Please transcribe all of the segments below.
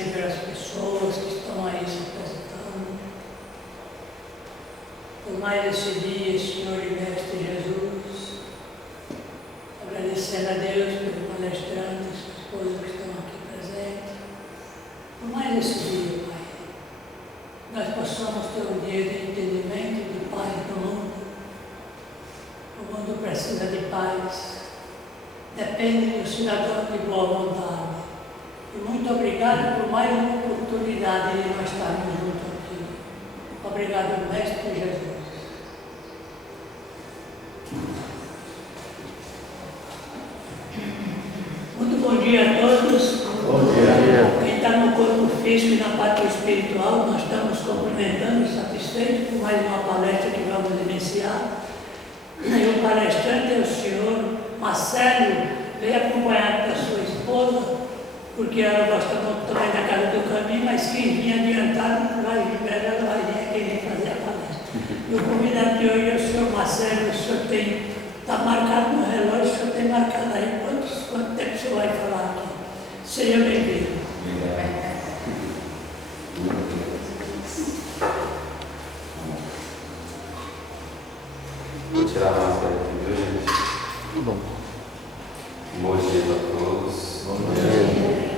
agradecer pelas pessoas que estão aí se apresentando, por mais esse dia, Senhor e Mestre Jesus, agradecendo a Deus pelos palestrantes, as esposas que estão aqui presentes, por mais esse dia, Pai. Nós possamos ter um dia de entendimento de paz no mundo. O mundo precisa de paz. Depende do cidadão de boa vontade. E muito obrigado por mais uma oportunidade de nós estarmos juntos aqui. Obrigado, Mestre Jesus. Muito bom dia a todos. Bom dia. Quem está no corpo físico e na parte espiritual, nós estamos cumprimentando e satisfeitos por mais uma palestra que vamos iniciar. E o palestrante é o senhor Marcelo, veio acompanhado da sua esposa, porque ela gosta muito também da Casa do Caminho, mas quem vinha adiantado, ela vai vir aqui vem fazer a palestra. E o convidado de hoje é o senhor Marcelo. O senhor está marcado no relógio, o senhor tem marcado aí quanto tempo o senhor vai falar aqui. Seja bem-vindo. Vou tirar a máscara aqui, viu, gente? Tudo bom. Bom dia a todos. Bom dia.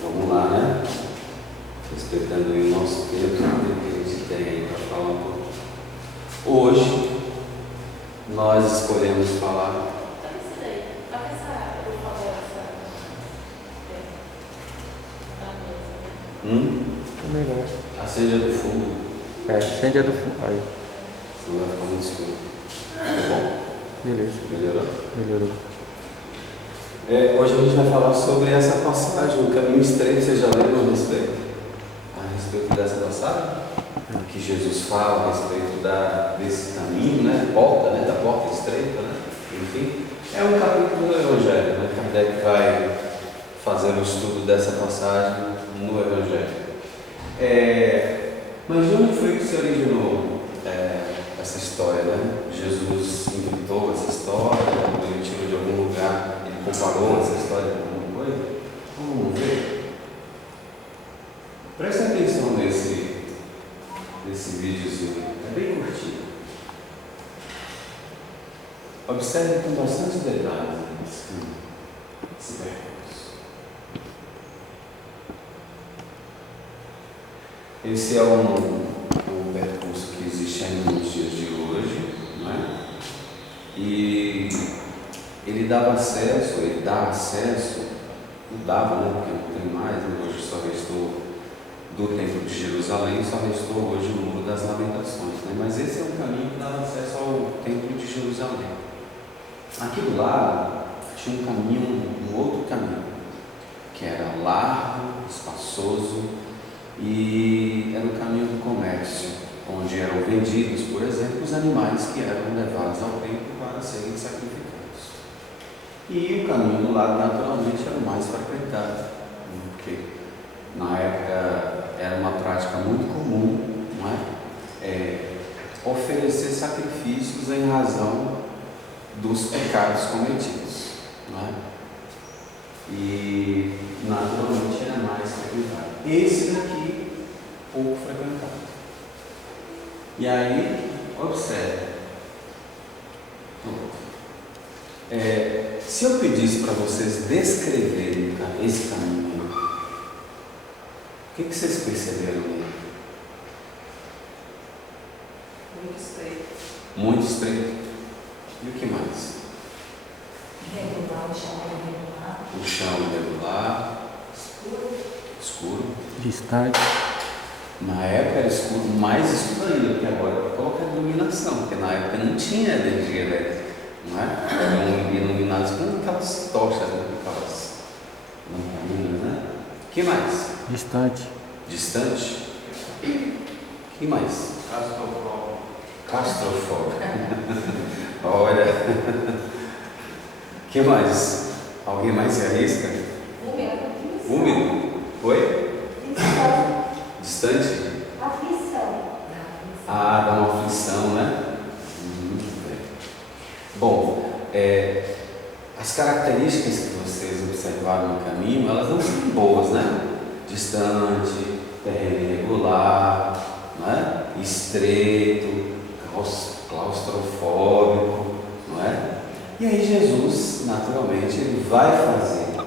Vamos lá, né? Respeitando o nosso tempo, que a gente tem aí para falar um pouco. Hoje, nós escolhemos falar. É melhor. Acende a do fundo, Acende a do fundo. Aí, senão vai ficar muito escuro. Tá bom? beleza. Melhorou? Melhorou. Hoje a gente vai falar sobre essa passagem, o caminho estreito. Vocês já leram a respeito dessa passagem? Que Jesus fala a respeito desse caminho, né? Da porta estreita, né? Enfim, é um capítulo do Evangelho, né? Kardec vai fazer o estudo dessa passagem no Evangelho. Mas de onde foi que se originou essa história, né? Jesus inventou essa história, ele tirou de algum lugar, ele comparou essa história com alguma coisa? Vamos ver. Presta atenção nesse videozinho, é bem curtinho. Observe com bastante detalhes esse percurso. Esse é um percurso que existe ainda nos dias de hoje, não é? E ele dá acesso, não dava, né? Porque não tem mais, né? Hoje só restou do Templo de Jerusalém, só restou hoje o Muro das Lamentações, né? Mas esse é um caminho que dava acesso ao Templo de Jerusalém. Aqui do lado tinha um outro caminho, que era largo, espaçoso, e era o caminho do comércio, onde eram vendidos, por exemplo, os animais que eram levados ao templo para serem sacrificados. E o caminho do lado, naturalmente, era o mais frequentado, porque na época era uma prática muito comum, não é? Oferecer sacrifícios em razão dos pecados cometidos, não é? E naturalmente era mais frequentado. Esse daqui, pouco frequentado. E aí, observe. Se eu pedisse para vocês descreverem esse caminho, o que vocês perceberam nele? Muito estreito. Muito estreito. E o que mais? Irregular, o chão irregular. O chão irregular. Escuro. Distante. Na época era escuro, mais escuro ainda, porque agora coloca iluminação, porque na época não tinha energia elétrica, não é? Eram iluminados com aquelas tochas, né? Aquelas lamparinas, né? O que mais? Distante. Distante. Que mais? Castrofóbico. Olha. Que mais? Alguém mais se arrisca? Úmido. Oi? Distante? Aflição. Ah, dá uma aflição, né? Muito bem. Bom, as características que vocês observaram no caminho, elas não são boas, né? Distante, terreno irregular, não é? Estreito, claustrofóbico, não é? E aí Jesus, naturalmente, ele vai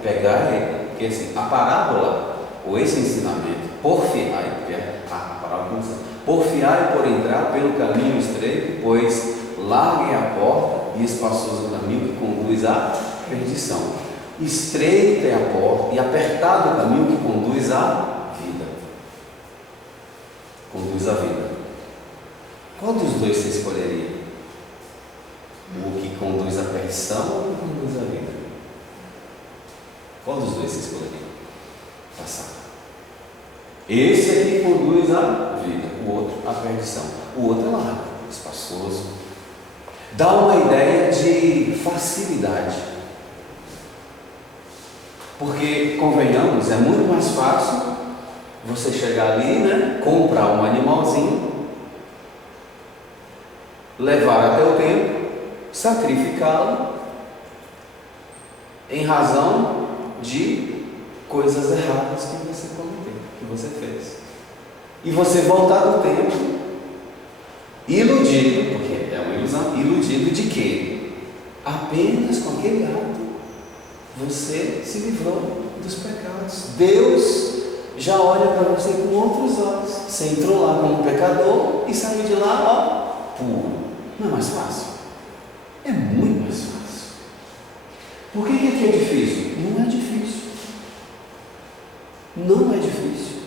pegar ele, porque assim, a parábola, ou esse ensinamento, porfiai, porque a parábola porfiai por entrar pelo caminho estreito, pois larga é a porta e espaçoso o caminho que conduz à perdição. Estreita é a porta e apertado o caminho que conduz à vida. Conduz à vida. Qual dos dois você escolheria? O que conduz à perdição ou o que conduz à vida? Qual dos dois você escolheria? Passar. Esse aqui conduz à vida, o outro à perdição. O outro é largo, espaçoso. Dá uma ideia de facilidade. Porque, convenhamos, é muito mais fácil você chegar ali, né, comprar um animalzinho, levar até o templo, sacrificá-lo em razão de coisas erradas que você cometeu, que você fez. E você voltar do templo iludido, porque é uma ilusão, iludido de quê? Apenas com aquele ato você se livrou dos pecados. Deus já olha para você com outros olhos. Você entrou lá como pecador e saiu de lá, ó, puro. Não é mais fácil? É muito mais fácil. Por que aqui é difícil? Não é difícil. Não é difícil.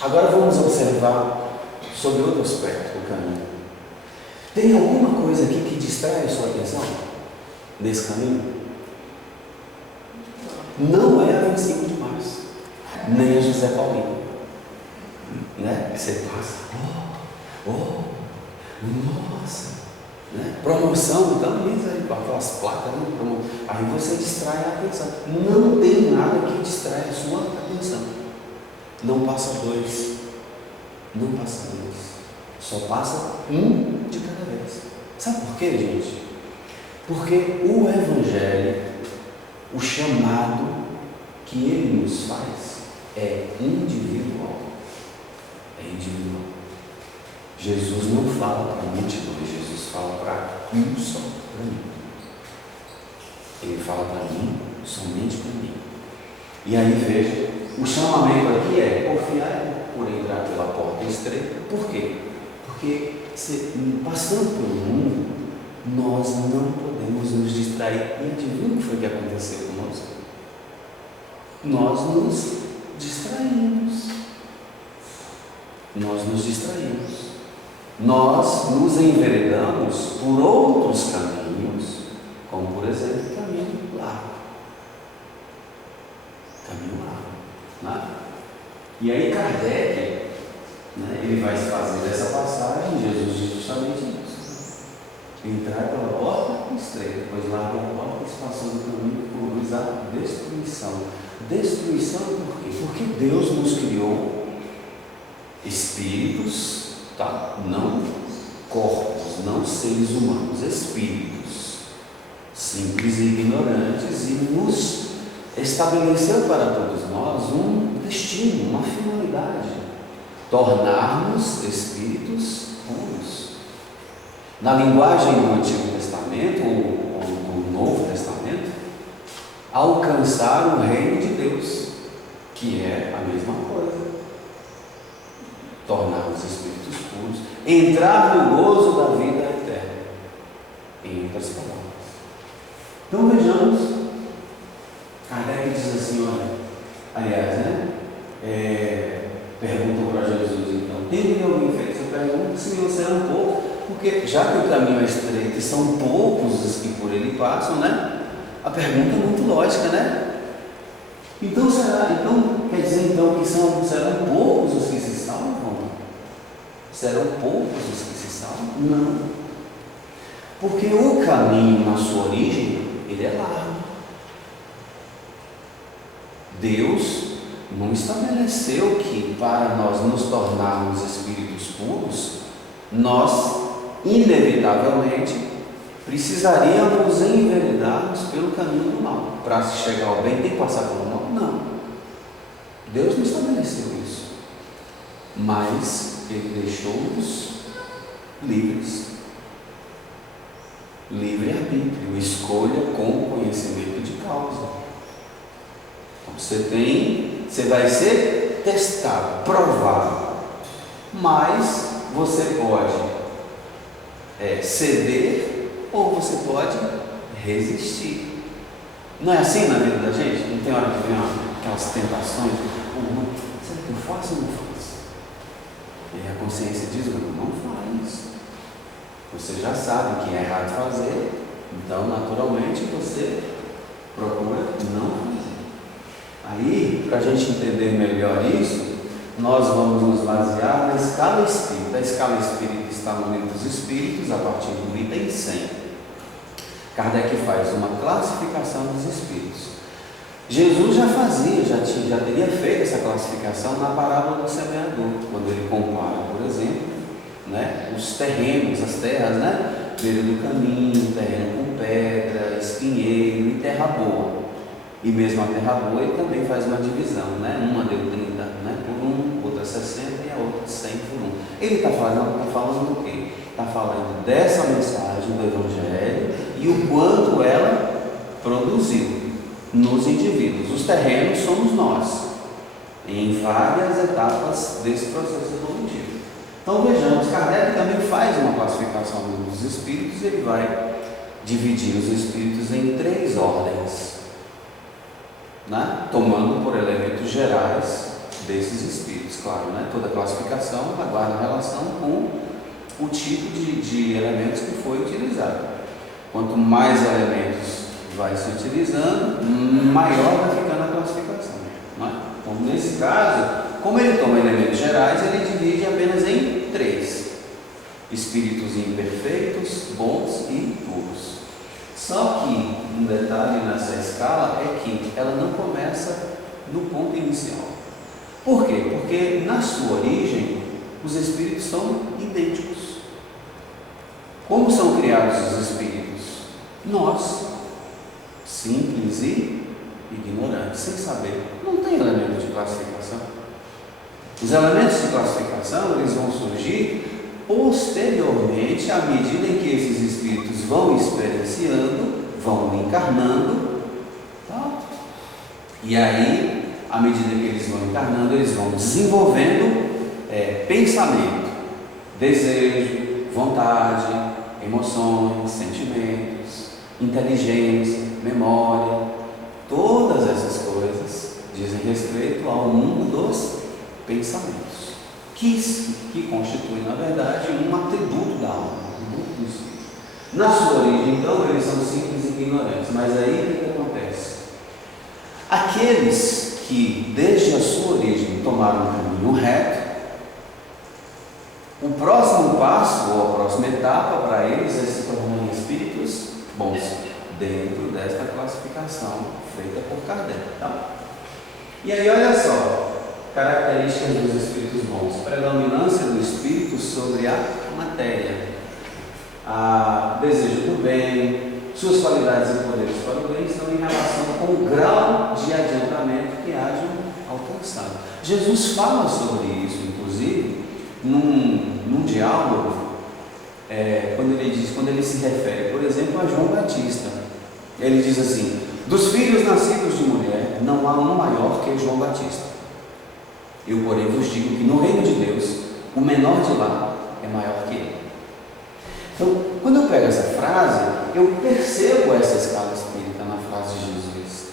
Agora vamos observar sobre outro aspecto do caminho. Tem alguma coisa aqui que distrai a sua atenção nesse caminho? Não é a 25 de março, nem a José Paulino, né? Você passa, nossa, né? Promoção, então aí, com aquelas placas, né? Aí você distrai a atenção. Não tem nada que distrai a sua atenção. Não passa dois, não passa dois, só passa um de cada vez. Sabe por quê, gente? Porque o Evangelho, o chamado que ele nos faz é individual. É individual. Jesus não fala para multidões, Jesus fala para um só, para mim. Ele fala para mim, somente para mim. E aí veja, o chamamento aqui é porfiar por entrar pela porta estreita. Por quê? Porque passando pelo mundo, nós não podemos nos distrair. E adivinha o que foi que aconteceu conosco? Nós nos distraímos. Nós nos distraímos. Nós nos enveredamos por outros caminhos, como por exemplo o caminho largo. Caminho largo. Né? E aí Kardec, né, ele vai fazer dessa passagem, Jesus diz justamente isso. Entrar pela porta estreita, pois larga a porta espaçosa do caminho que conduz à destruição. Destruição por quê? Porque Deus nos criou espíritos, tá? Não corpos, não seres humanos, espíritos simples e ignorantes, e nos estabeleceu para todos nós um destino, uma finalidade: tornar-nos espíritos puros. Na linguagem do Antigo Testamento ou do Novo Testamento, alcançar o reino de Deus, que é a mesma coisa. Tornar os espíritos puros, entrar no gozo da vida eterna, em outras palavras. Então vejamos, Kardec diz assim, olha, aliás, né? Perguntam para Jesus, então, tem alguém feito essa pergunta? Sim, você é um pouco, porque já que o caminho é estreito e são poucos os que por ele passam, né? A pergunta é muito lógica, né? Então quer dizer então que serão poucos os que se salvam? Serão poucos os que se salvam? Não. Porque o caminho na sua origem, ele é largo. Deus não estabeleceu que para nós nos tornarmos espíritos puros, nós inevitavelmente precisaríamos enveredarmos pelo caminho do mal. Para se chegar ao bem, tem que passar pelo mal? Não. Deus não estabeleceu isso. Mas Ele deixou-nos livres. Livre-arbítrio, escolha com conhecimento de causa. Então você vai ser testado, provado, mas você pode ceder ou você pode resistir. Não é assim na vida da gente? Não tem hora que vem aquelas tentações? Será que eu faço ou não faço? E a consciência diz: não faz. Você já sabe que é errado fazer, então naturalmente você procura não fazer. Aí, para a gente entender melhor isso, nós vamos nos basear na escala espírita. A escala espírita está no Livro dos Espíritos, a partir do item 100. Kardec faz uma classificação dos espíritos. Jesus já teria feito essa classificação na parábola do semeador, quando ele compara, por exemplo, os terrenos, as terras, beira do caminho, terreno com pedra, espinheiro e terra boa. E mesmo a terra boa, ele também faz uma divisão, uma deu 30 por um, outra 60 e a outra 100 por um. Ele está falando do quê? Está falando dessa mensagem do Evangelho e o quanto ela produziu nos indivíduos. Os terrenos somos nós, em várias etapas desse processo evolutivo. Então vejamos, Kardec também faz uma classificação dos espíritos. Ele vai dividir os espíritos em 3 ordens, tomando por elementos gerais desses espíritos. Claro, toda classificação aguarda relação com o tipo de elementos que foi utilizado. Quanto mais elementos vai se utilizando, maior vai ficando a classificação. Então, nesse caso, como ele toma elementos gerais, ele divide apenas em 3: espíritos imperfeitos, bons e puros. Só que um detalhe nessa escala é que ela não começa no ponto inicial. Por quê? Porque na sua origem os espíritos são idênticos. Como são criados os espíritos? Nós, simples e ignorantes, sem saber. Não tem elemento de classificação. Os elementos de classificação eles vão surgir posteriormente, à medida em que esses espíritos vão experienciando, vão encarnando, e aí, à medida que eles vão encarnando, eles vão desenvolvendo pensamento, desejo, vontade, emoções, sentimentos, inteligência, memória. Todas essas coisas dizem respeito ao mundo dos pensamentos, que constitui, na verdade, um atributo da alma, um atributo do espírito. Na sua origem, então, eles são simples e ignorantes. Mas aí o que acontece? Aqueles que, desde a sua origem, tomaram um caminho reto, o próximo passo, ou a próxima etapa para eles é se tornarem espíritos bons, dentro desta classificação feita por Kardec. E aí, olha só, características dos espíritos bons: predominância do espírito sobre a matéria, desejo do bem, suas qualidades e poderes para o bem estão em relação com o grau de adiantamento que hajam alcançado. Jesus fala sobre isso, inclusive, num diálogo, quando ele se refere, por exemplo, a João Batista. Ele diz assim: dos filhos nascidos de mulher, não há um maior que João Batista. Eu, porém, vos digo que no reino de Deus, o menor de lá é maior que ele. Então, quando eu pego essa frase, eu percebo essa escala espírita na frase de Jesus.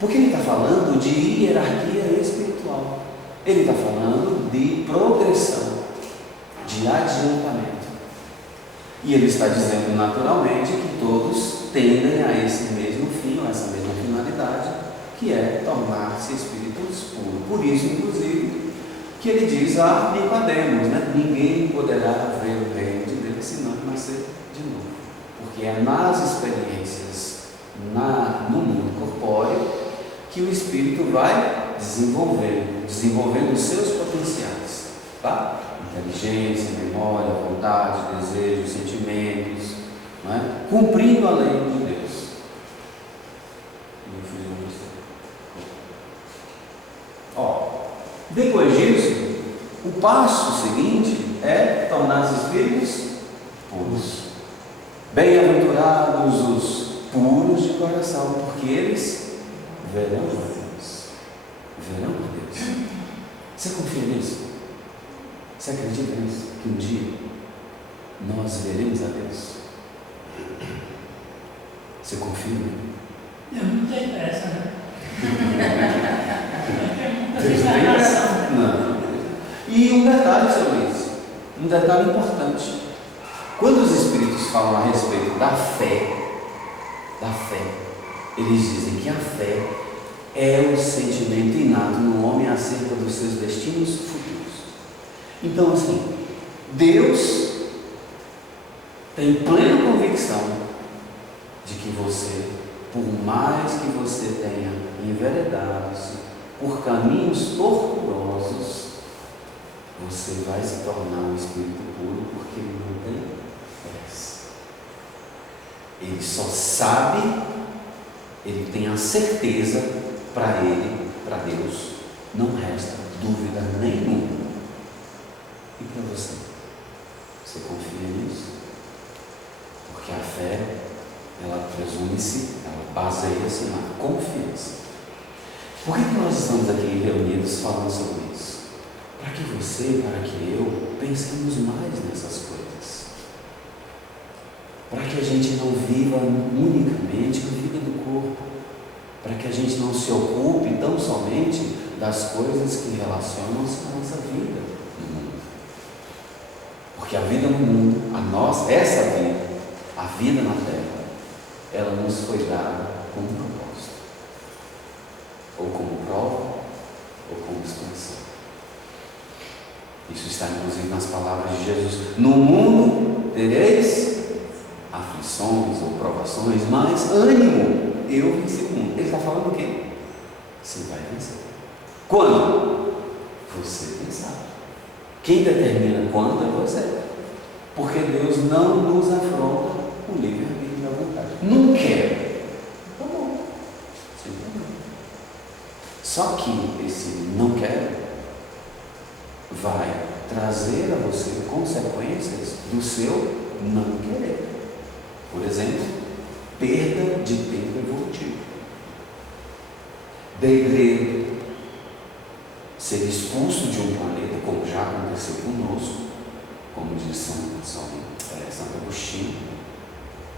Porque ele está falando de hierarquia espiritual. Ele está falando de progressão, de adiantamento. E ele está dizendo naturalmente que todos tendem a esse mesmo fim, a essa mesma finalidade, que é tornar-se espíritos puros. Por isso, inclusive, que ele diz a Nicodemos, ninguém poderá ver o reino de Deus se não nascer de novo. Porque é nas experiências, no mundo corpóreo, que o espírito vai desenvolvendo os seus potenciais, inteligência, memória, vontade, desejos, sentimentos, não é? Cumprindo a lei de Deus. Eu fiz uma questão. Depois disso, o passo seguinte é tornar os espíritos puros. Bem-aventurados os puros de coração, porque eles verão a Deus. Verão a Deus. Você confia nisso? Você acredita nisso? Que um dia nós veremos a Deus? Você confia nele? Eu não tenho pressa, né? Vocês têm pressa? Não. E um detalhe sobre isso, um detalhe importante. Quando os Espíritos falam a respeito da fé, eles dizem que a fé é o sentimento inato no homem acerca dos seus destinos futuros. Então, assim, Deus tem plena convicção de que você, por mais que você tenha enveredado-se por caminhos tortuosos, você vai se tornar um espírito puro, porque ele não tem pressa. Ele só sabe, ele tem a certeza, para ele, para Deus, não resta dúvida nenhuma. E para você? Você confia nisso? Porque a fé, ela presume-se, ela baseia-se na confiança. Por que nós estamos aqui reunidos falando sobre isso? Para que você, para que eu, pensemos mais nessas coisas. Para que a gente não viva unicamente a vida do corpo. Para que a gente não se ocupe tão somente das coisas que relacionam-se à nossa vida no mundo. Porque a vida no mundo, essa vida, a vida na Terra, ela nos foi dada com um propósito. Ou como prova, ou como expansão. Isso está inclusive nas palavras de Jesus. No mundo tereis aflições ou provações, mas ânimo, eu venci o mundo. Ele está falando o quê? Você vai vencer. Quando? Você pensar. Quem determina quando é você. Porque Deus não nos afronta o livre-arbítrio da vontade. Não quer. Tá bom. Sim, tá bom. Só que esse não quer vai trazer a você consequências do seu não querer. Por exemplo, perda de tempo evolutivo, degredo, ser expulso de um planeta, como já aconteceu conosco, como diz Santo Agostinho,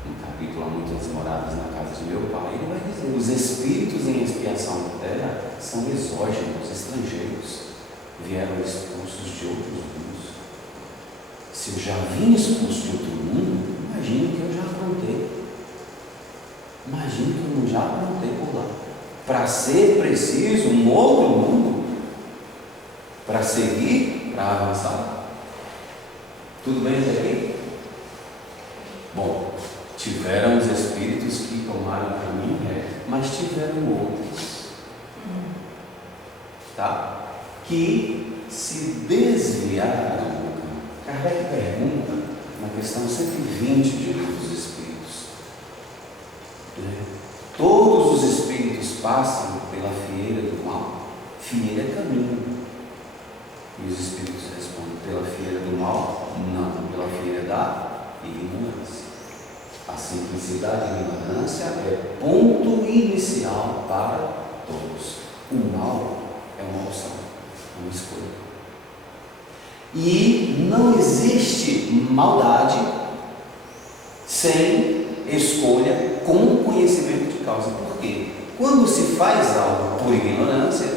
no capítulo Há Muitas Moradas na Casa de Meu Pai, ele vai dizer: os espíritos em expiação da terra são exógenos, estrangeiros, vieram expulsos de outros mundos. Se eu já vim expulso de outro mundo, imagino que eu já aprontei. Imagino que eu já aprontei por lá. Para ser preciso um outro mundo, para seguir, para avançar. Tudo bem até aqui? Bom, tiveram os espíritos que tomaram o caminho reto, mas tiveram outros, tá? Que se desviaram do caminho. Kardec pergunta na questão 120 de Livro dos Espíritos. Todos os espíritos passam pela fieira do mal. Fieira é caminho. E os espíritos respondem: pela fieira do mal? Não, pela fieira da ignorância. A simplicidade e a ignorância é ponto inicial para todos. O mal é uma opção, uma escolha. E não existe maldade sem escolha com conhecimento de causa. Por quê? Quando se faz algo por ignorância,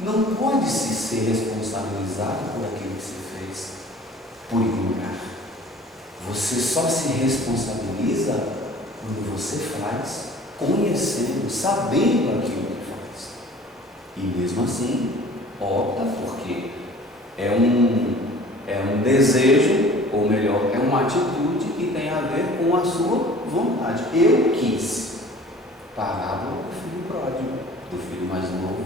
não pode-se ser responsabilizado por aquilo que se fez por ignorar. Você só se responsabiliza quando você faz conhecendo, sabendo aquilo que faz. E mesmo assim, opta porque é um desejo, ou melhor, é uma atitude que tem a ver com a sua vontade. Eu quis. Parábola do filho pródigo, do filho mais novo,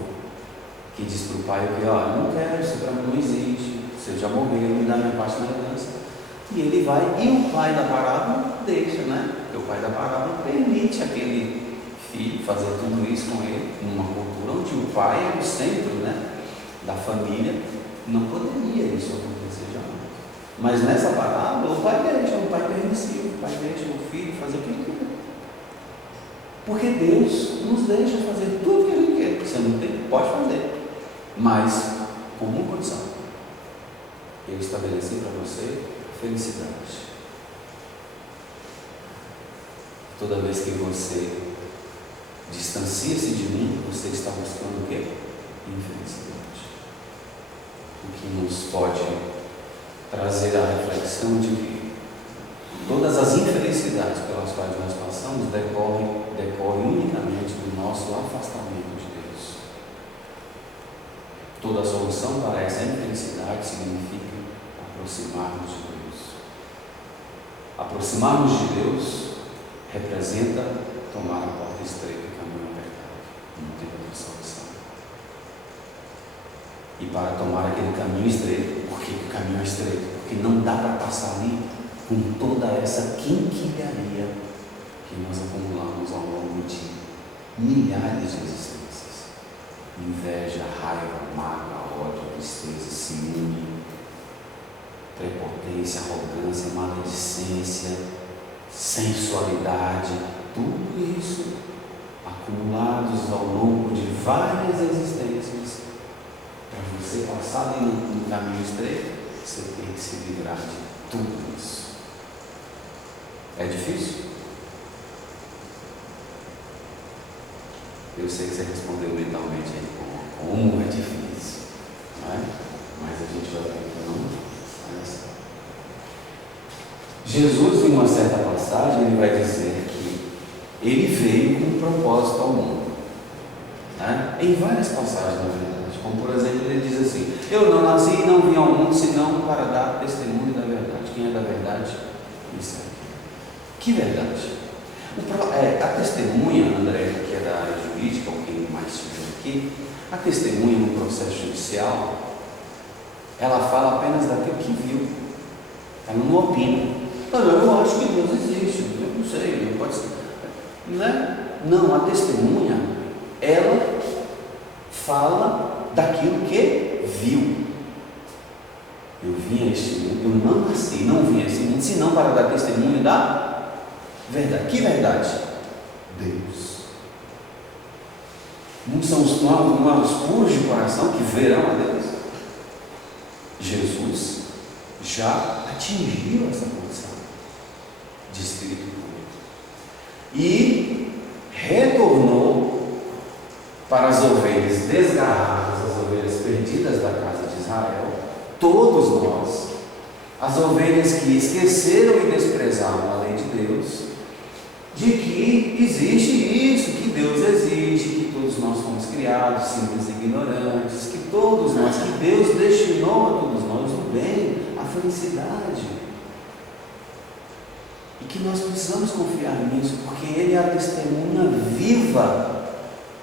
que diz para o pai que, não quero, isso para mim não existe, você já morreu, me dá minha parte na herança. E ele vai, e o pai da parábola deixa, né? Porque o pai da parábola permite aquele filho fazer tudo isso com ele, numa cultura onde o pai é o centro, né, da família, não poderia isso acontecer jamais. Mas nessa parábola, o pai deixa, o pai permissivo, o pai deixa o filho fazer o que ele quer. Porque Deus nos deixa fazer tudo o que ele quer. Você não tem, pode fazer, mas com uma condição: eu estabeleci para você felicidade. Toda vez que você distancia-se de mim, você está buscando o quê? Infelicidade. O que nos pode trazer a reflexão de que todas as infelicidades pelas quais nós passamos decorrem unicamente do nosso afastamento de Deus. Toda solução para essa infelicidade significa aproximar-nos de Deus. Aproximar-nos de Deus representa tomar a porta estreita e caminho apertado. Não tem outra solução. E para tomar aquele caminho estreito, por que o caminho é estreito? Porque não dá para passar ali com toda essa quinquilharia que nós acumulamos ao longo de milhares de existências. Inveja, raiva, mágoa, ódio, tristeza, ciúme, prepotência, arrogância, maledicência, sensualidade, tudo isso acumulados ao longo de várias existências. Para você passar ali no caminho estreito, você tem que se livrar de tudo isso. É difícil? Eu sei que você respondeu mentalmente aí, como é difícil, não é? Mas a gente vai tentando. Jesus, em uma certa passagem, ele vai dizer que ele veio com um propósito ao mundo, né? Em várias passagens, na verdade, como por exemplo, ele diz assim: eu não nasci e não vim ao mundo senão para dar testemunho da verdade. Quem é da verdade? Isso aqui. Que verdade? A testemunha, André, que é da área jurídica, ou quem mais estiver aqui, a testemunha no processo judicial, ela fala apenas daquilo que viu, ela não opina. Eu acho que Deus existe, eu não sei, não pode ser. Não, a testemunha, ela fala daquilo que viu. Eu vim a este mundo, eu não nasci, não vim a este mundo, senão para dar testemunho da verdade. Que verdade? Deus. Não são os puros de coração que verão a Deus. Jesus já atingiu essa condição de Espírito puro e retornou para as ovelhas desgarradas, as ovelhas perdidas da casa de Israel, todos nós, as ovelhas que esqueceram e desprezaram a lei de Deus, de que existe isso, que Deus existe, que todos nós fomos criados simples e ignorantes, que todos nós, que Deus destinou a todos nós o bem, a felicidade, e que nós precisamos confiar nisso, porque Ele é a testemunha viva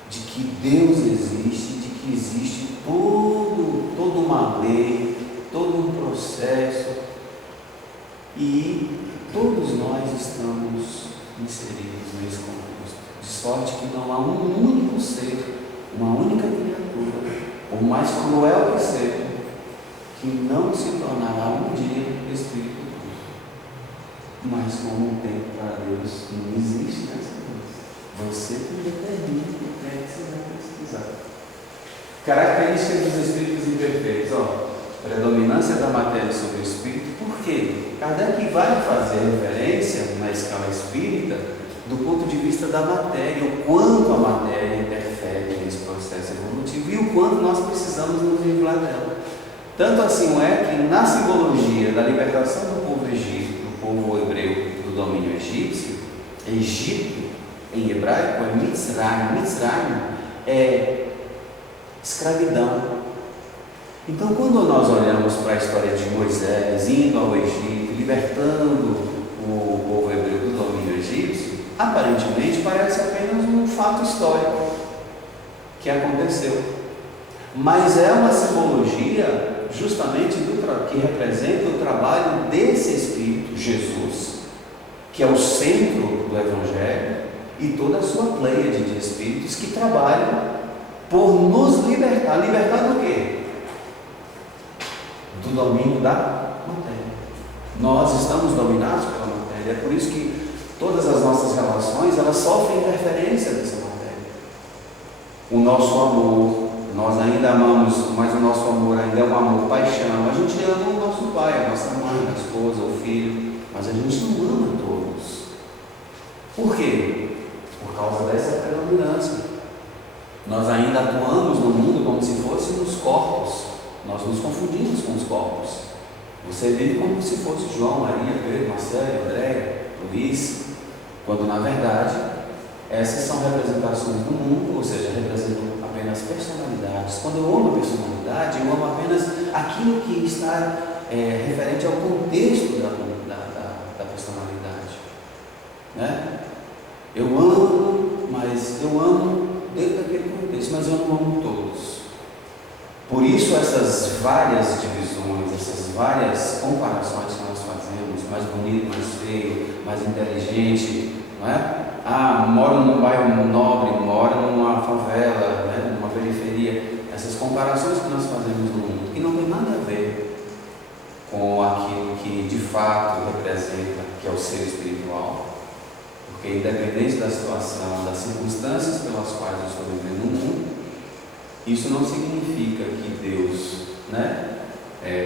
de que Deus existe, de que existe toda uma lei, todo um processo, e todos nós estamos inseridos nesse contexto, de sorte que não há um único ser, uma única criatura, por mais cruel que seja, que não se tornará um dia Espírito puro. Mas como um tempo para Deus não existe nessa coisa. Você que determina o que é que você vai pesquisar. Características dos espíritos imperfeitos. Predominância da matéria sobre o espírito. Por quê? Kardec vai fazer referência na escala espírita do ponto de vista da matéria, o quanto a matéria interfere nesse processo evolutivo e o quanto nós precisamos nos livrar dela. Tanto assim é que na simbologia da libertação do povo egípcio, do povo hebreu do domínio egípcio, Egito em hebraico é Mitzrayim. Mitzrayim é escravidão. Então, quando nós olhamos para a história de Moisés indo ao Egito, libertando o povo hebreu do domínio egípcio, aparentemente parece apenas um fato histórico que aconteceu. Mas é uma simbologia justamente que representa o trabalho desse Espírito, Jesus, que é o centro do Evangelho, e toda a sua pleiade de espíritos que trabalham por nos libertar. Libertar do quê? Do domínio da matéria. Nós estamos dominados pela matéria, é por isso que todas as nossas relações, elas sofrem interferência dessa matéria. O nosso amor, nós ainda amamos, mas o nosso amor ainda é um amor paixão. A gente ama o nosso pai, a nossa mãe, a esposa, o filho, mas a gente não ama todos. Por quê? Por causa dessa predominância. Nós ainda atuamos no mundo como se fôssemos corpos. Nós nos confundimos com os corpos. Você vive como se fosse João, Maria, Pedro, Marcelo, André, Luiz, quando na verdade essas são representações do mundo, ou seja, representam apenas personalidades. Quando eu amo a personalidade, eu amo apenas aquilo que está referente ao contexto da personalidade. Né? Eu amo, mas eu amo dentro daquele contexto, mas eu não amo todos. Por isso essas várias divisões, essas várias comparações que nós fazemos, mais bonito, mais feio, mais inteligente, não é? Moro num bairro nobre, moro numa favela, né? Numa periferia. Essas comparações que nós fazemos no mundo, que não tem nada a ver com aquilo que de fato representa, que é o ser espiritual. Porque independente da situação, das circunstâncias pelas quais eu estou vivendo no mundo, isso não significa que Deus, né,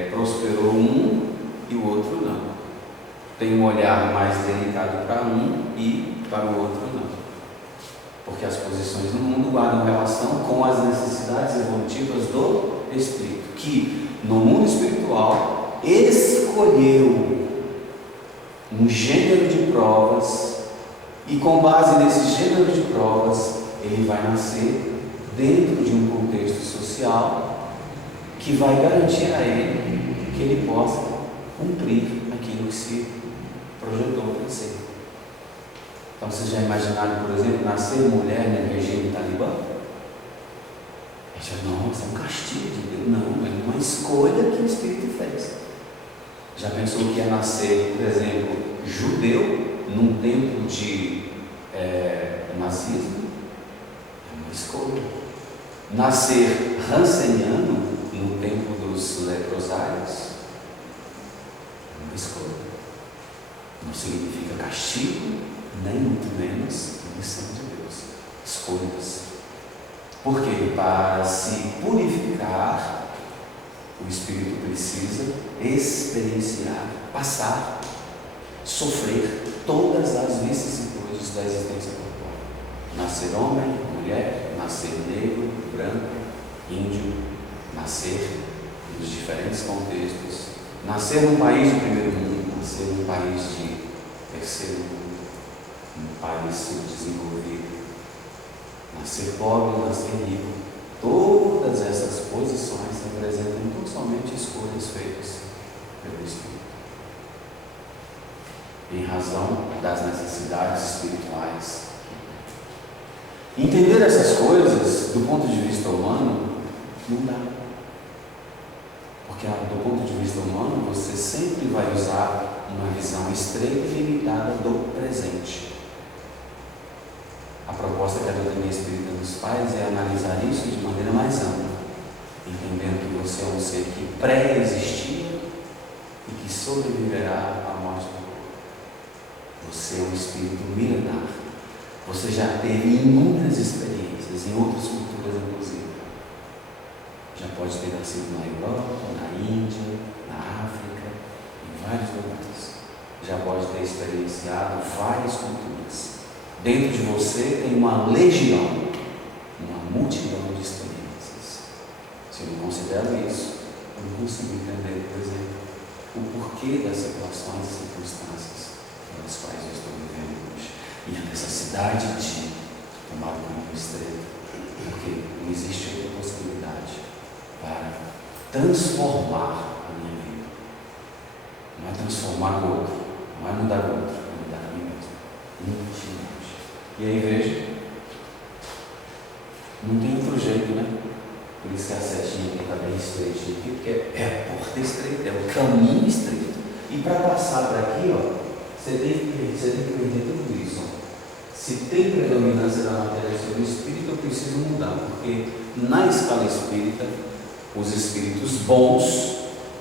prosperou um e o outro não. Tem um olhar mais delicado para um e para o outro não. Porque as posições no mundo guardam relação com as necessidades evolutivas do Espírito, que no mundo espiritual escolheu um gênero de provas, e com base nesse gênero de provas ele vai nascer dentro de um contexto social que vai garantir a ele que ele possa cumprir aquilo que se projetou para ser. Então, vocês já imaginaram, por exemplo, nascer mulher no regime talibã? Nossa, é um castigo de Deus. Não, é uma escolha que o Espírito fez. Já pensou que ia nascer, por exemplo, judeu num tempo de nazismo? É uma escolha. Nascer ranceniano no tempo dos leprosários? É uma escolha. Não significa castigo, nem muito menos missão de Deus. Escolhas. Porque para se purificar, o Espírito precisa experienciar, passar, sofrer todas as vicissitudes da existência corporal. Nascer homem, mulher, nascer negro, branco, índio, nascer nos diferentes contextos, nascer num país de primeiro mundo, nascer num país de terceiro mundo, num país subdesenvolvido, nascer pobre, nascer rico. Todas essas posições representam não somente escolhas feitas pelo Espírito, em razão das necessidades espirituais. Entender essas coisas do ponto de vista humano não dá. Porque do ponto de vista humano você sempre vai usar uma visão estreita e limitada do presente. A proposta que a doutrina espírita nos faz é analisar isso de maneira mais ampla, entendendo que você é um ser que pré-existia e que sobreviverá à morte do corpo. Você é um espírito milenar. Você já teve inúmeras experiências, em outras culturas inclusive. Já pode ter nascido na Europa, na Índia, na África, em vários lugares. Já pode ter experienciado várias culturas. Dentro de você tem uma legião, uma multidão de experiências. Se eu não considero isso, eu não consigo entender, por exemplo, o porquê das situações e circunstâncias pelas quais eu estou vivendo hoje. E a necessidade de tomar um caminho estreito, porque não existe outra possibilidade para transformar a minha vida. Não é transformar o outro, não é mudar o outro, é mudar a mim mesmo. Intimamente. E aí veja, não tem outro jeito, né? Por isso que a setinha aqui está bem estreitinha aqui, porque é a porta estreita, é o caminho estreito. E para passar por aqui, ó, Você tem que entender tudo isso. Se tem predominância da matéria sobre o espírito, eu preciso mudar, porque na escala espírita, os espíritos bons,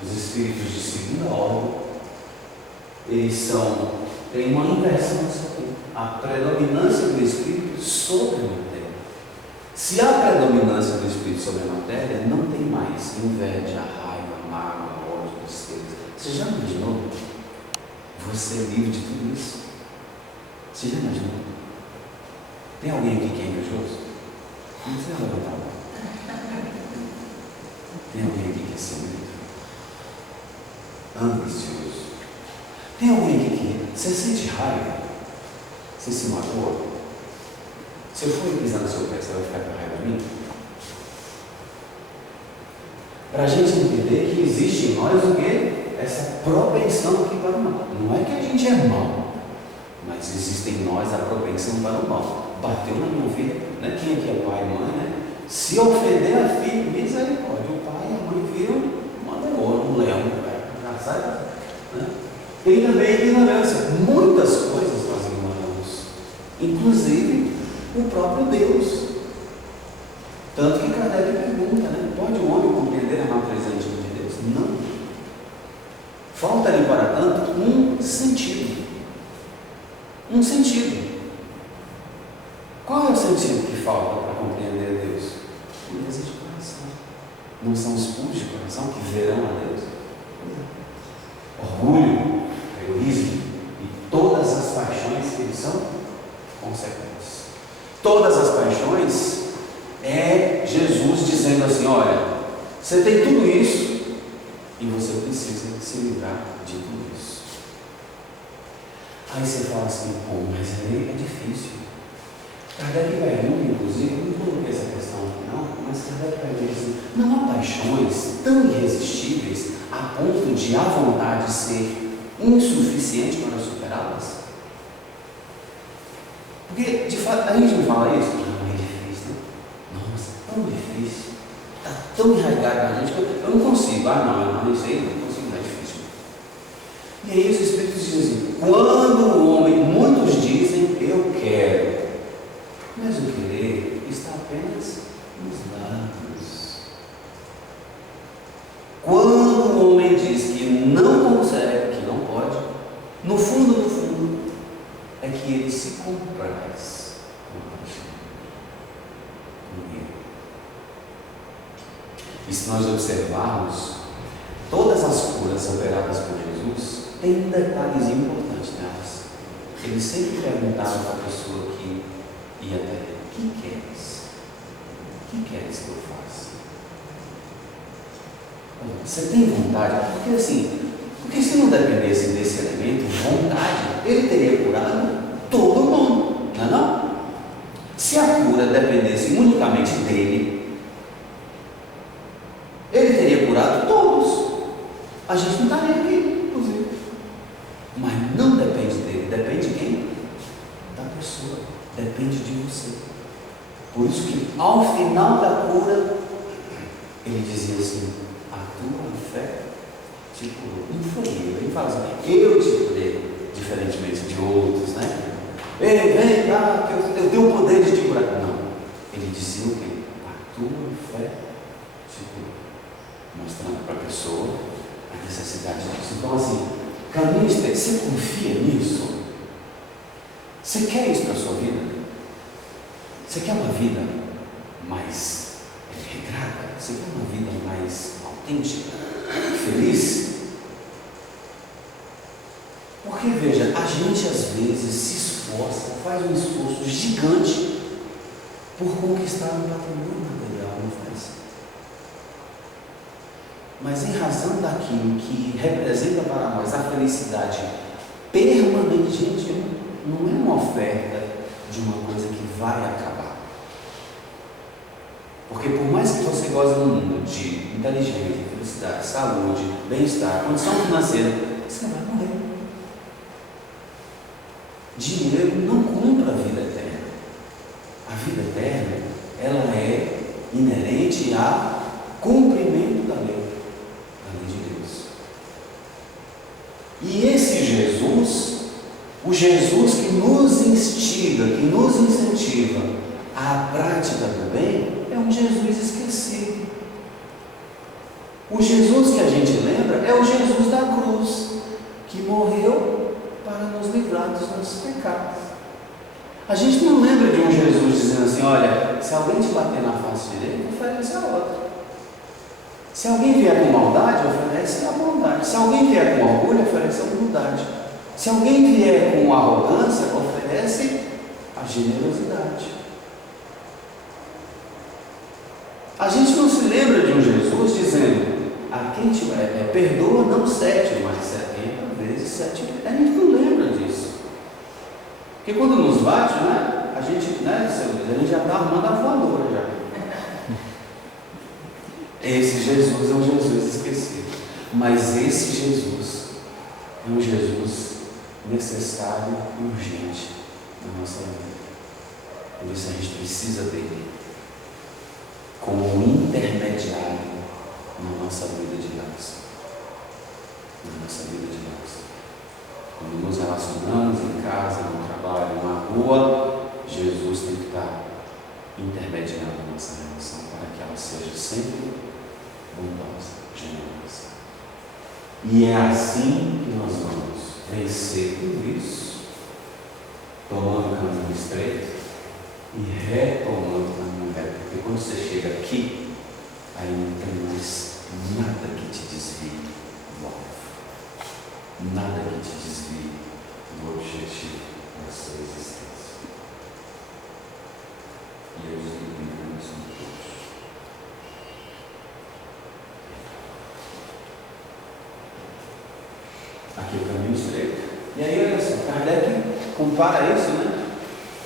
os espíritos de segunda ordem, eles têm uma inversão disso aqui. A predominância do espírito sobre a matéria. Se há predominância do espírito sobre a matéria, não tem mais inveja, raiva, mágoa, ódio, tristeza. Você já imaginou? Você é livre de tudo isso? Você já imaginou? Tem alguém aqui que é invejoso? Não precisa levantar a mão. Tem alguém aqui que é ciumento? Ambicioso? Tem alguém aqui que você sente raiva? Você se magoa? Se eu for pisar no seu pé, você vai ficar com raiva de mim? Para a gente entender que existe em nós o quê? Essa propensão aqui para o mal. Não é que a gente é mau, mas existe em nós a propensão para o mal. Bateu na minha vida, né? Quem aqui é pai e mãe, né? Se ofender a filho, misericórdia. O pai e a mãe viram uma leoa, um leão, já sabe? Né? Tem também ignorância. Muitas coisas nós ignoramos, inclusive o próprio Deus. Tanto que Kardec pergunta, né? Pode o homem compreender a natureza íntima de Deus? Não. Falta-lhe, para tanto, um sentido. Um sentido. Qual é o sentido que falta para compreender a Deus? Pureza de coração. Não são os puros de coração que verão a Deus? Orgulho, egoísmo e todas as paixões que eles são consequentes. Todas as paixões é Jesus dizendo assim: olha, você tem tudo isso e você precisa se livrar de tudo isso. Aí você fala assim: pô, mas aí é difícil. Kardec pergunta, inclusive, não coloquei essa questão aqui não, mas Kardec pergunta assim: não há paixões tão irresistíveis a ponto de a vontade ser insuficiente para superá-las? Porque, de fato, a gente não fala isso? Não, é difícil, né? Nossa, é tão difícil. Está tão enraizado na gente que eu não consigo. Não sei, não consigo, não é difícil. E aí os Espíritos dizem: quando o homem, muitos dizem, eu quero, mas o querer está apenas nos lábios. Quando o homem diz que não consegue, que não pode, no fundo, é que ele se compraz com ele. E se nós observarmos, todas as curas operadas por Jesus têm um detalhezinho importante nelas. Ele sempre perguntava para a pessoa que ia até ele: o que queres? O que queres que eu faça? Você tem vontade? Porque se não dependesse desse elemento, vontade, ele teria curado todo mundo, não é não? Se a cura dependesse unicamente dele, ele teria curado todos. A gente não estaria aqui, inclusive. Mas não depende dele, depende de quem? Da pessoa, depende de você. Por isso que ao final da cura, ele dizia assim: a tua fé te curou. Não foi ele fala assim: eu te curei, diferentemente de outros, né? Ei, vem cá, que eu tenho o poder de te curar. Não, ele dizia o quê? A tua fé te curou, mostrando para a pessoa a necessidade disso. Então, assim, caminho estreito, você confia nisso? Você quer isso para a sua vida? Você quer uma vida mais regrada? Você quer uma vida mais autêntica, feliz? Porque, veja, a gente às vezes se esforça, faz um esforço gigante por conquistar um patrimônio material, não faz? Mas em razão daquilo que representa para nós a felicidade permanente, gente, não é uma oferta de uma coisa que vai acabar. Porque por mais que você goze no mundo de inteligência, felicidade, saúde, bem-estar, condição financeira, você vai morrer. Dinheiro não compra a vida eterna. A vida eterna, ela é inerente ao cumprimento da lei de Deus. E esse Jesus, O Jesus que nos instiga, que nos incentiva à prática do bem, é um Jesus esquecido. O Jesus que a gente lembra é o Jesus da cruz, que morreu para nos livrar dos nossos pecados. A gente não lembra de um Jesus dizendo assim: olha, se alguém te bater na face direita, oferece a outra. Se alguém vier com maldade, oferece a bondade. Se alguém vier com orgulho, oferece a humildade. Se alguém vier com arrogância, oferece a generosidade. A gente não se lembra de um Jesus dizendo: a quem te perdoa não 7, mas 70 vezes 7. A gente não lembra disso. Porque quando nos bate, né, a gente já está arrumando a voadora já. Esse Jesus é um Jesus esquecido. Mas esse Jesus é um Jesus necessário e urgente na nossa vida. Por isso a gente precisa dele como um intermediário na nossa vida de graça. Na nossa vida de graça. Quando nos relacionamos em casa, no trabalho, na rua, Jesus tem que estar intermediando a nossa relação para que ela seja sempre bondosa, generosa. E é assim que nós vamos vencer tudo isso, tomando o caminho estreito e retomando o caminho reto. Porque quando você chega aqui, aí não tem mais nada que te desvie do alvo, nada que te desvie do objetivo da sua existência. E eu os livro isso no todos. Aqui é o caminho estreito. E aí, olha só, Kardec compara isso, né?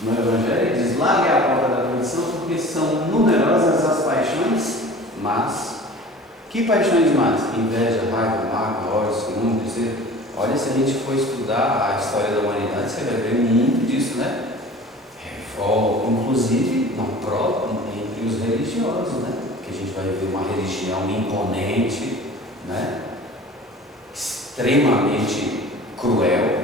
No Evangelho, diz: largue a porta da perdição, porque são numerosas as paixões más. Que paixões más? Inveja, raiva, mágoa, ódio, ciúme, terceiro. Olha, se a gente for estudar a história da humanidade, você vai ver muito disso, né? Revolta, inclusive entre os religiosos, né? Que a gente vai ver uma religião imponente, né? Extremamente cruel.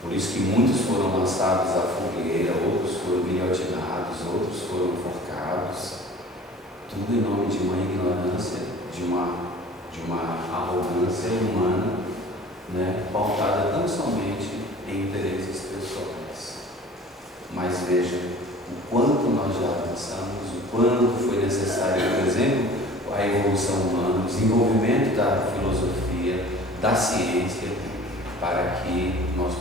Por isso que muitos foram lançados à fogueira, outros foram guilhotinados, outros foram enforcados. Tudo em nome de uma ignorância, de uma arrogância humana, né? Pautada tão somente em interesses pessoais. Mas veja o quanto nós já avançamos, o quanto foi necessário, por exemplo, a evolução humana, o desenvolvimento da filosofia, da ciência, para que nós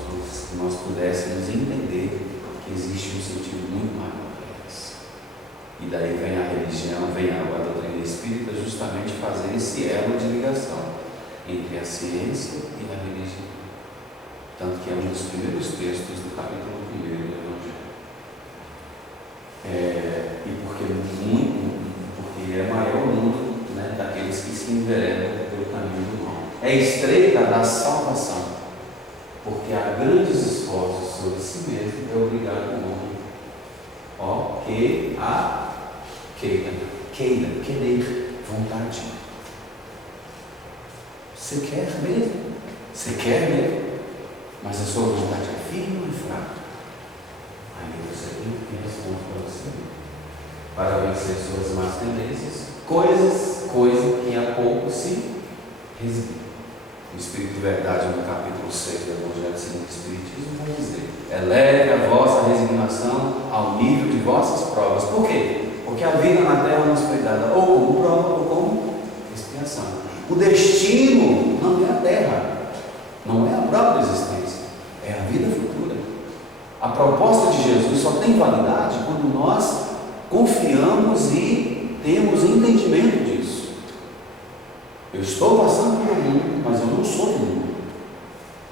pudéssemos entender que existe um sentido muito maior para isso. E daí vem a religião, vem a doutrina espírita, justamente fazer esse elo de ligação entre a ciência e a religião. Tanto que é um dos primeiros textos do capítulo 1 do Evangelho. E porque é maior o número, né, daqueles que se enveredam pelo caminho do mal. É estreita a da salvação, porque há grandes esforços sobre si mesmo é obrigar o homem querer vontade. Você quer mesmo? Você quer mesmo? Mas a sua vontade é firme ou é fraca? Aí você tem que responder para você para vencer suas más tendências, coisa que há pouco se resigna. O Espírito de Verdade, no capítulo 6 do Evangelho segundo o Espiritismo, vai dizer: eleve a vossa resignação ao nível de vossas provas. Por quê? Porque a vida na Terra nos foi dada ou como prova ou como expiação. O destino não é a Terra, não é a própria existência, é a vida futura. A proposta de Jesus só tem validade quando nós confiamos e temos entendimento disso. Eu estou passando pelo mundo, mas eu não sou do mundo.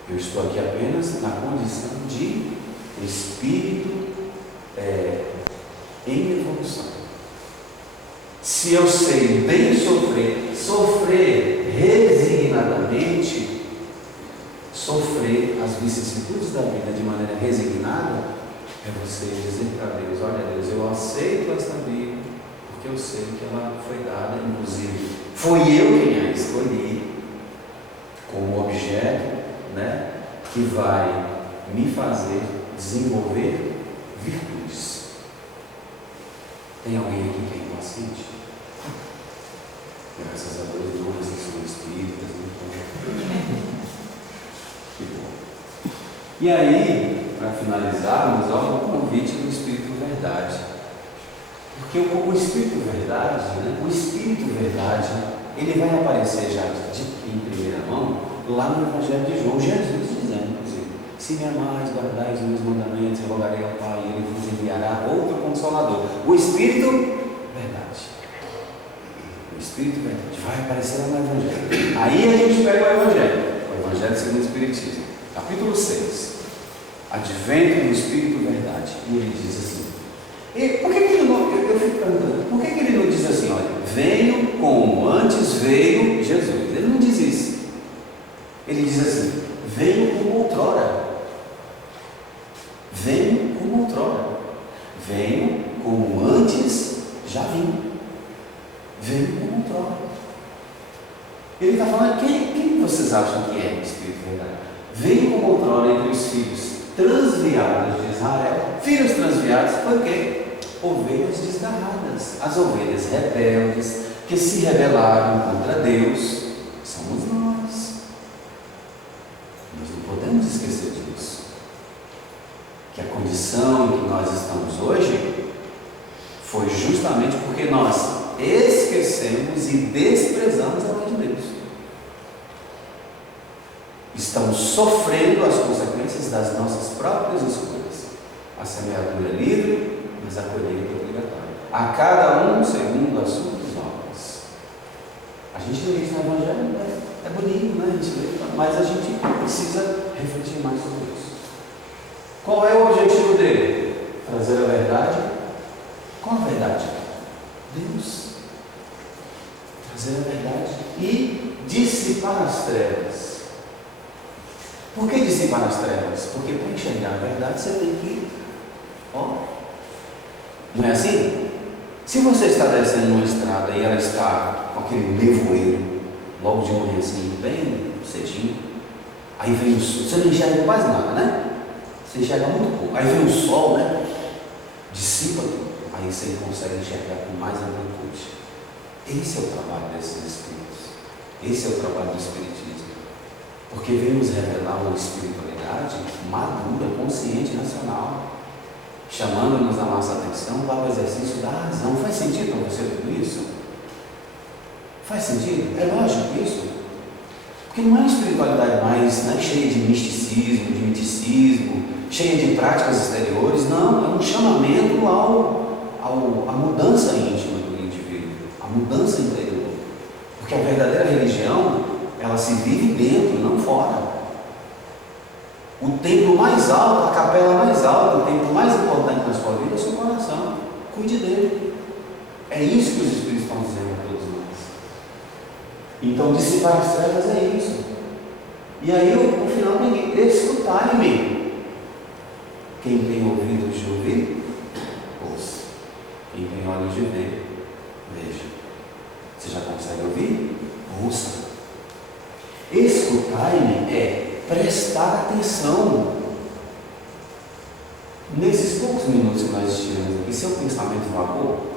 Eu estou aqui apenas na condição de espírito em evolução. Se eu sei bem sofrer resignadamente, sofrer as vicissitudes da vida de maneira resignada, é você dizer para Deus: olha Deus, eu aceito esta vida, porque eu sei que ela foi dada, inclusive foi eu quem a escolhi como objeto, né, que vai me fazer desenvolver virtudes. Tem alguém aqui que é impaciente? Graças a Deus, não, vocês são espíritas, que bom. E aí, para finalizarmos, olha o convite do Espírito Verdade. Porque o Espírito Verdade, né? O Espírito Verdade, ele vai aparecer já em primeira mão, lá no Evangelho de João, Jesus dizendo, inclusive, se me amais, guardais os meus mandamentos, eu rogarei ao Pai, e Ele vos enviará outro Consolador. O Espírito Verdade. O Espírito Verdade vai aparecer lá no Evangelho. Aí a gente pega o Evangelho segundo o Espiritismo, capítulo 6. Advento do Espírito Verdade. E ele diz assim, por que ele não, eu fico perguntando, por que ele não diz assim, olha, venho como antes veio Jesus? Ele não diz isso. Ele diz assim, venho como outrora. Venho como outrora. Venho como antes já vim. Venho como outrora. Ele está falando, quem vocês acham que é o Espírito Verdade? Venho como outrora entre os filhos transviados de Israel. Filhos transviados, por quê? Ovelhas desgarradas, as ovelhas rebeldes que se rebelaram contra Deus, somos nós. Nós não podemos esquecer disso. Que a condição em que nós estamos hoje foi justamente porque nós esquecemos e desprezamos a lei de Deus. Estamos sofrendo as consequências das nossas próprias escolhas. A semeadura é livre, mas a colheita é obrigatória. A cada um segundo as suas obras. A gente lê isso no Evangelho, é bonito, né? A gente lê, mas a gente precisa refletir mais sobre isso. Qual é o objetivo dele? Trazer a verdade. Qual a verdade? Deus. Trazer a verdade e dissipar as trevas. Por que dissipar as trevas? Porque para enxergar a verdade você tem que, não é assim? Se você está descendo numa estrada e ela está com aquele nevoeiro, logo de manhã assim, bem cedinho, aí vem o sol, você não enxerga quase nada, né? Você enxerga muito pouco, aí vem o sol, né? Dissipa tudo, aí você consegue enxergar com mais amplitude. Esse é o trabalho desses Espíritos, esse é o trabalho do Espiritismo, porque vem nos revelar uma espiritualidade madura, consciente, racional, chamando-nos a nossa atenção para o exercício da razão. Faz sentido para você tudo isso? Faz sentido? É lógico isso? Porque não é uma espiritualidade mais cheia de misticismo, de miticismo, cheia de práticas exteriores, não, é um chamamento à mudança íntima do indivíduo, à mudança interior. Porque a verdadeira religião, ela se vive dentro, não fora. O templo mais alto, a capela mais alta, o templo mais importante da sua vida é o seu coração. Cuide dele. É isso que os Espíritos estão dizendo a todos nós. Então, dissipar as trevas é isso. E aí, no final, tem escutai-me. Quem tem ouvidos de ouvir, ouça. Quem tem olhos de ver, veja. Você já consegue ouvir? Ouça. Escutai-me é prestar atenção. Nesses poucos minutos que nós estivemos aqui, seu pensamento vagou?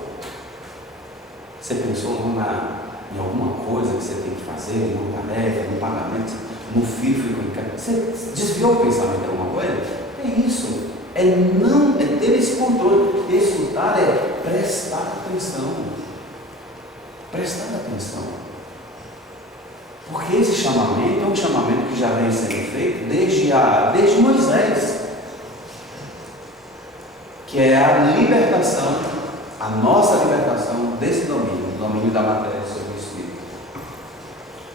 Você pensou em alguma coisa que você tem que fazer, em uma tarefa, no pagamento, no filho, você desviou o pensamento de alguma coisa? É isso. É ter esse controle. Escutar é prestar atenção. Prestar atenção. Porque esse chamamento é um chamamento que já vem sendo feito desde Moisés, que é a libertação, a nossa libertação desse domínio, o domínio da matéria sobre o Espírito.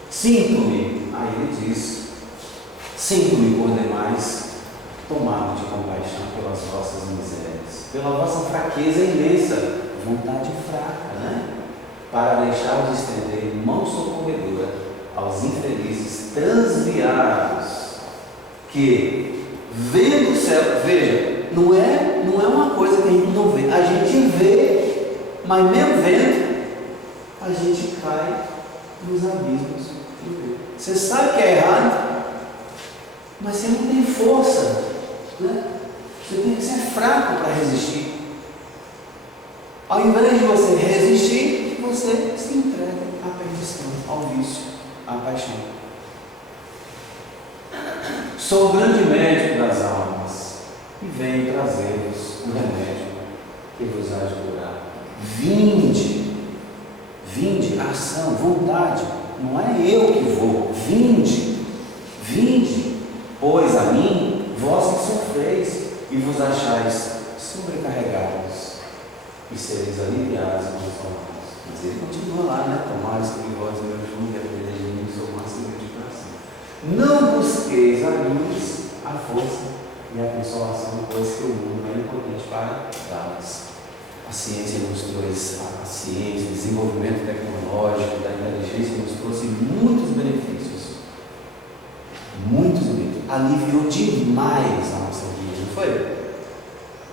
Sinto-me, aí ele diz, sinto-me por demais tomado de compaixão pelas vossas misérias, pela vossa fraqueza imensa, vontade fraca, né? Para deixar de estender mão socorredora aos infelizes transviados, que vendo o céu, veja, não é uma coisa que a gente não vê, a gente vê, mas mesmo vendo, a gente cai nos abismos de ver. Você sabe que é errado, mas você não tem força, né? Você é fraco para resistir. Ao invés de você resistir, você se entrega à perdição, ao vício, à paixão. Sou o grande médico das almas e venho trazer-vos o remédio que vos há de curar. Vinde, ação, vontade. Não é eu que vou, vinde, pois a mim vós que sofreis e vos achais sobrecarregados e sereis aliviados e consolados. Mas ele continua lá, né? Tomares sobre vós o meu jugo e aprendei de mim, sou manso e de coração. Não busqueis a luz, a força e a consolação, pois que o mundo é impotente para dá-las. A ciência nos trouxe, a ciência, o desenvolvimento tecnológico, da inteligência nos trouxe muitos benefícios. Muitos benefícios. Aliviou demais a nossa vida, não foi?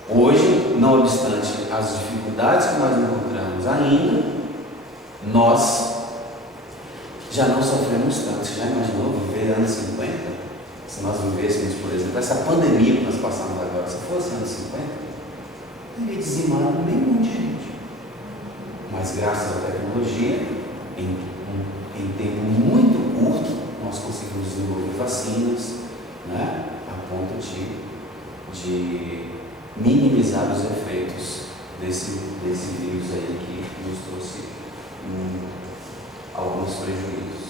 Hoje, não obstante as dificuldades que nós encontramos ainda, nós já não sofremos tanto. Você já imaginou viver anos 50? Se nós vivêssemos, por exemplo, essa pandemia que nós passamos agora, se fosse anos 50, teria dizimado meio monte de gente. Mas graças à tecnologia, em tempo muito curto, nós conseguimos desenvolver vacinas, né, a ponto de minimizar os efeitos desse vírus aí que nos trouxe alguns prejuízos.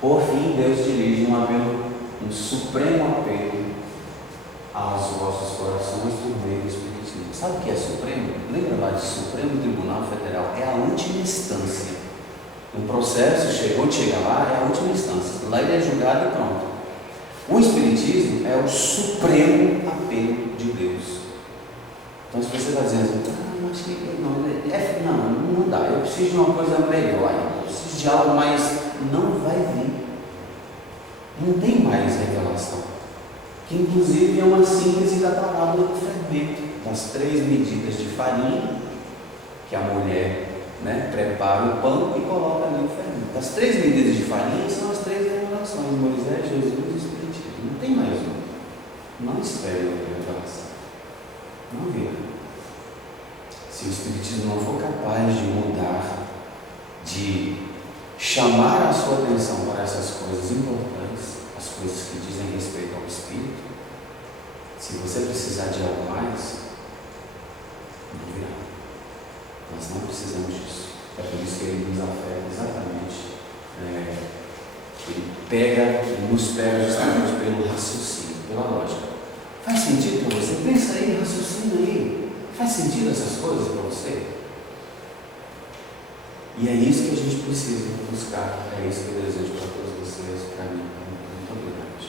Por fim, Deus dirige um supremo apelo aos vossos corações por meio do Espírito Santo. Sabe o que é supremo? Lembra lá de Supremo Tribunal Federal? É a última instância. Um processo chega lá, é a última instância. Lá ele é julgado e pronto. O Espiritismo é o supremo apelo de Deus. Então, se você está dizendo, acho que não dá, eu preciso de uma coisa melhor, eu preciso de algo mais, não vai vir. Não tem mais revelação. Que inclusive é uma síntese da parábola do fermento, das 3 medidas de farinha que a mulher, né, prepara o pão e coloca ali o fermento. As 3 medidas de farinha são as 3 revelações: Moisés, Jesus e Espiritismo. Não tem mais uma. Não espere outra revelação. Não virá. Se o Espiritismo não for capaz de mudar, de chamar a sua atenção para essas coisas importantes, as coisas que dizem respeito ao Espírito, se você precisar de algo mais, não virá. Nós não precisamos disso. É por isso que ele nos afeta exatamente. Ele nos pega justamente pelo raciocínio, pela lógica. Faz sentido para você? Pensa aí, raciocina aí. Faz sentido essas coisas para você? E é isso que a gente precisa buscar. É isso que eu desejo para todos vocês, para mim. Muito obrigado.